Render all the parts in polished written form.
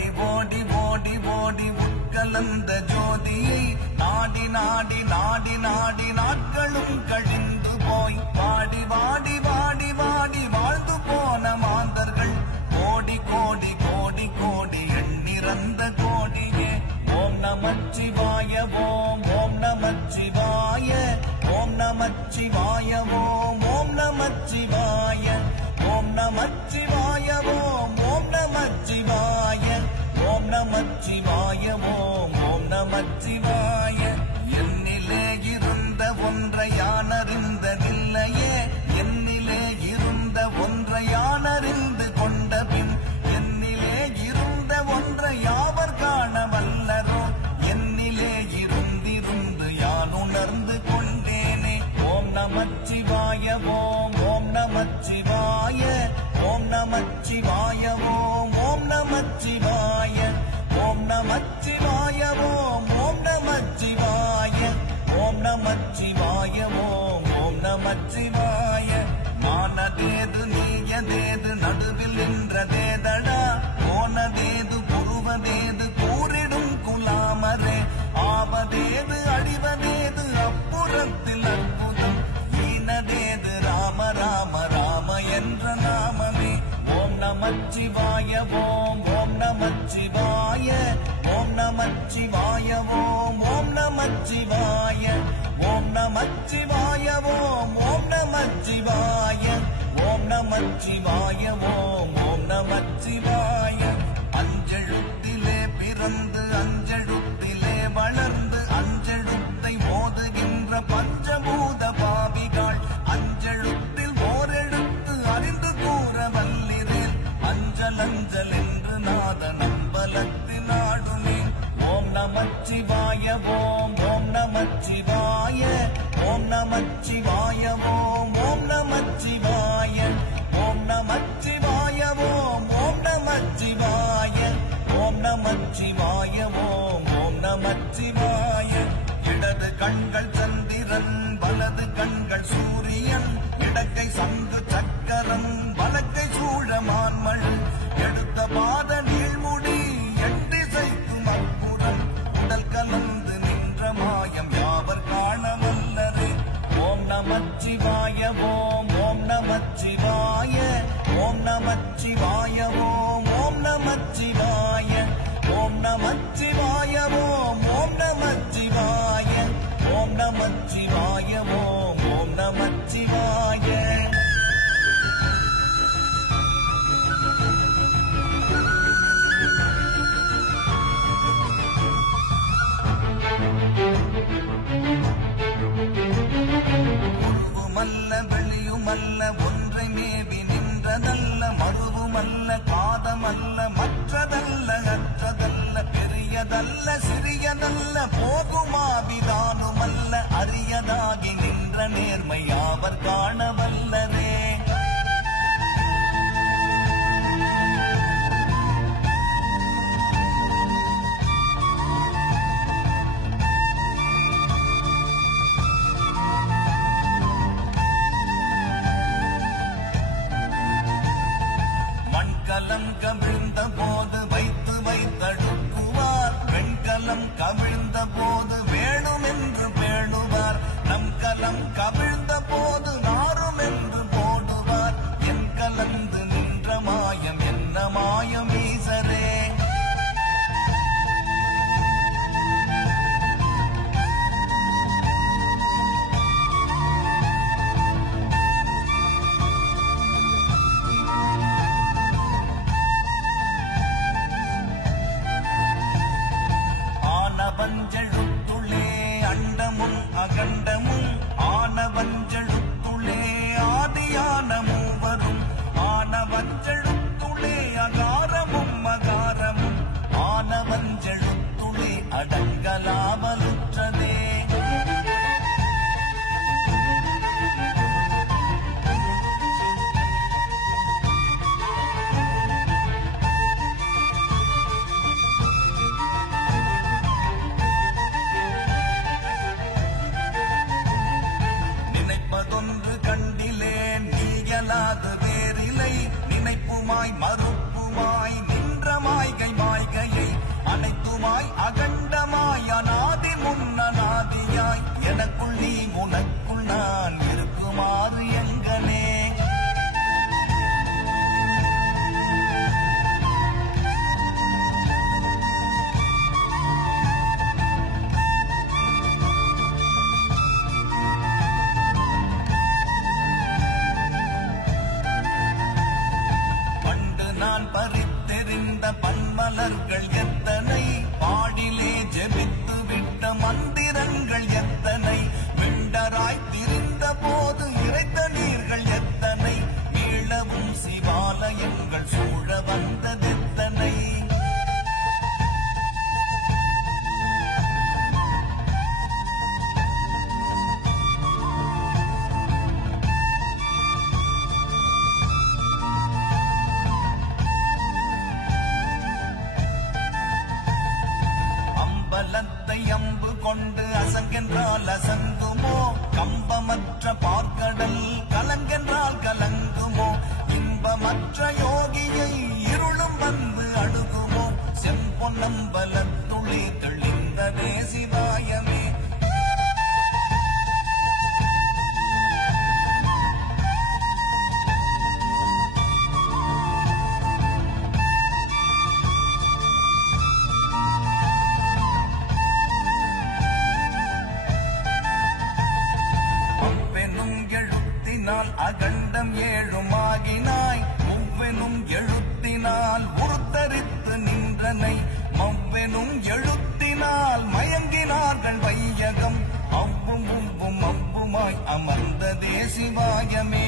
ஓடி ஓடி ஓடி ஓடி உட்கலந்த ஜோதியை நாடி நாடி நாடி நாடி நாட்களும் கழிந்து போய் வாடி வாடி வாடி வாடி வாழ்ந்து போன மாந்தர்கள் கோடி கோடி கோடி கோடி எண்ணிறந்த கோடியே ஓம் நமச்சிவாய ஓம் ஓம் நமச்சிவாய ஓம் நமச்சிவாய ஓம் ஓம் நமச்சிவாய ஓம் நமச்சிவாய ஓம் ஓம் நமச்சிவாய ஓம் நமச்சிவாய ஓம் ஓம் நமச்சிவாய என்னிலே இருந்த ஒன்றை யானறிந்ததில்லையே என்னிலே இருந்த ஒன்றை யானறிந்து கொண்ட பின் என்னிலே இருந்த ஒன்றை யாவர் காண வல்லரோ என்னிலே இருந்திருந்து யான் உணர்ந்து கொண்டேனே ஓம் நமச்சிவாய ஓம் ஓம் நமச்சிவாய ஓம் நமச்சிவாய ஓம் ஓம் நமச்சிவாய ஓம் நமச்சிவாய ஓம் ஓம் நமச்சிவாய ஓம் நமச்சிவாய ஓம் ஓம் நமச்சிவாய மானதேது நீயதேது நடுவில் நின்றதேதடா போனதேது புருவதேது கூறிடும் குலாமரே ஆவதேது அழிவதேது அப்புறத்தில் அற்புதம் ஈனதேது ராம ராம ராம என்ற நாமமே ஓம் நமச்சிவாய ஓம் ஓம் நமச்சிவாய ஓம் நமச்சிவாய ஓம் ஓம் நமச்சிவாய ஓம் நமச்சிவாய ஓம் ஓம் நமச்சிவாய ஓம் நமச்சிவாய ஓம் ஓம் நமச்சிவாய அஞ்செழுத்திலே பிறந்து அஞ்செழுத்திலே வளர்ந்து அஞ்செழுத்தை ஓதுகின்ற பஞ்சபூத பாவிகள் அஞ்செழுத்தில் ஓரெழுத்து அறிந்து கூற வல்லிரேன் அஞ்சல் அஞ்சல் என்று நாத நம்பலத்தின் ஆடுமே ஓம் நமச்சிவாய ஓம் ஓம் நமச்சிவாய ஓம் நமச்சிவாய ஓம் ஓம் நமச்சிவாய ஓம் நமச்சிவாய ஓம் ஓம் நமச்சிவாய ஓம் நமச்சிவாய ஓம் ஓம் நமச்சிவாய இடது கண்கள் சந்திரன் வலது கண்கள் சூரியன் இடக்கை சங்கு சக்கரம் வலக்கை சூழமான்மல் எடுத்த பாத நீழ்முடி எட்டிசைக்கும் அற்புதம் உடல் கலந்து நின்ற மாயம் யாவர் காண வல்லரே ஓம் நமச்சிவாய ஓம் ஓம் நமச்சிவாய ஓம் நமச்சிவாய ஓம் ஓம் நமச்சிவாய ஓம் நமச்சிவாய ஓம் ஓம் நமச்சிவாய ஓம் நமச்சிவாய ஓம் ஓம் நமச்சிவாய உருவுமல்ல வெளியுமல்ல ஒன்றை மேவி நின்றதல்ல மறுவுமல்ல காதமல்ல மற்றதல்ல அற்றதல்ல பெரியதல்ல சிறியதல்ல போகுமாவிதானுமல்ல அரியதாகி நின்ற நேர்மை யாவர் காண வல்லரே மண்கலம் கவிழ்ந்த போது வைத்து வைத்தடுக்குவார் வெண்கலம் கவிழ்ந்த போது வேணும் என்று பேணுவார் நம் கலம் கவிழ்ந்த போது நாரும் என்று போடுவார் என் கலந்து நின்ற மாயம் என்ன மாயம் ஈசரே ஆனவஞ்செழுத்துளே அண்டமும் அகண்டமும் ஆனவஞ்செழுத்துளே ஆதியான மூவரும் ஆனவஞ்செழுத்துளே அகாரமும் அகாரமும் ஆனவஞ்செழுத்துளே அடங்கலாமலுற்றதே மறுப்புமாய் நின்ற மாய்கை மாய்கை அணுவாய் அகண்டமாய் அநாதி முன்னநாதியாய் எனக்குள் நீ உனக்குள் நான் இருக்குமாறு எங்கனே. நான் பறித்தெறிந்த பன்மலர்கள் எத்தனை, பாடிலே ஜெபித்து விட்ட மந்திரங்கள் எத்தனை, விண்டராய் திரிந்த போது இறைத்த நீர்கள் எத்தனை, மீளவும் சிவாலயங்கள் சூழ வந்ததெத்தனை. அம்பு கொண்டு அசங்கென்றால் அசங்குமோ, கம்பமற்ற பார்க்கடல் கலங்கென்றால் கலங்குமோ, இன்பமற்ற யோகியை இருளும் வந்து அணுகுமோ, செம்பொன்னம்பலத்துளே தெளிந்ததே சிவாயமே. அகண்டம் ஏழுமாகினாய், மூவெனும் எழுத்தினால் உருத்தரித்து நின்றனை, மவ்வெனும் எழுத்தினால் மயங்கினார்கள் வையகம், அவ்வும் உவ்வும் அவ்வுமாய் அமர்ந்ததே சிவாயமே.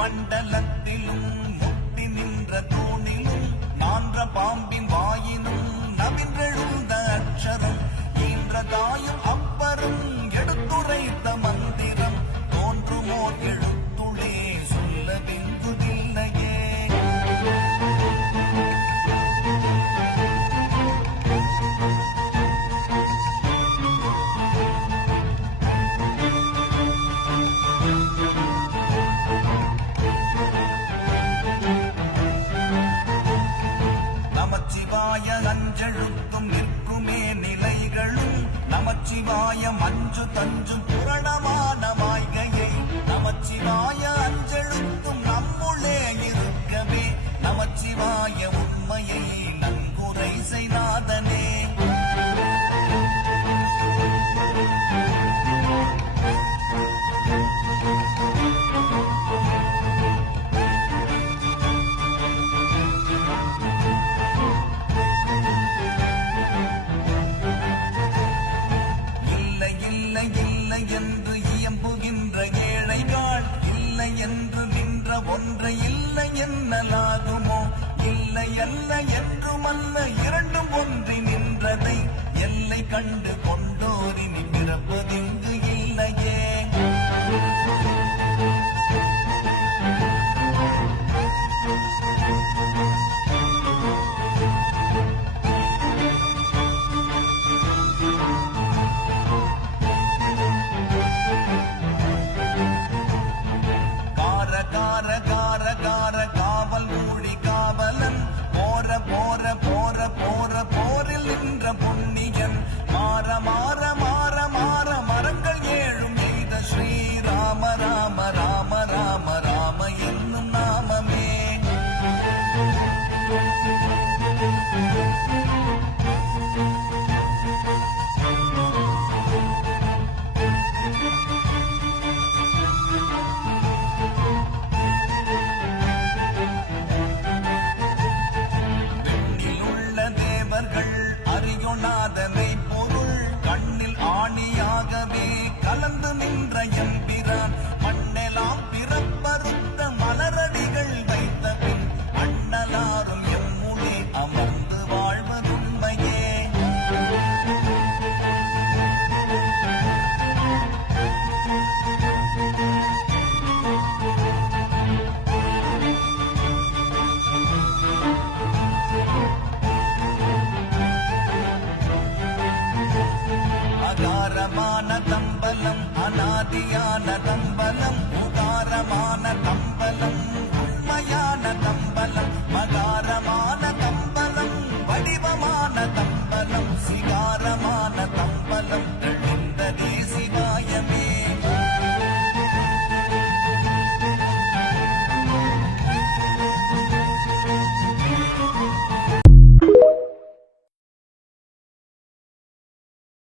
மண்டலத்திலும் முட்டி நின்ற தூணிலும் மான்ற பாம்பின் வாயினும் நவின்றெழுந்த அக்ஷரம், ஈன்ற தாயும் அப்பரும் எடுத்துரைத்த மந்திரம், தோன்றுமோ எழுத்துளே சொல்ல விங்குதில்லையே. நமச்சிவாய அஞ்செழுத்தும் நிற்குமே நிலைகளும், நமச்சிவாய மஞ்சு தஞ்சும் புரணமான மாய்கையை, நமச்சிவாய அஞ்செழுத்தும் நம்முளே இருக்கவே, நமச்சிவாய உண்மையை நன்குரை செய்நாதனே. என்று இயம்புகின்ற ஏழைகள், இல்லை என்று நின்ற ஒன்றை இல்லை என்னலாகுமோ, இல்லை அல்ல என்றுமல்ல இரண்டும் ஒன்றி நின்றதை, எல்லை கண்டு கொண்டோரினி பிறப்பதிங்கு இல்லையே. காவல் மூடி காவலன், போற போற போற போற போரில் நின்ற புண்ணியன், மாற மாற மாற மாற மறக்க தம்பலம் அநாதியான தம்பலம் உகாரமான தம்பலம்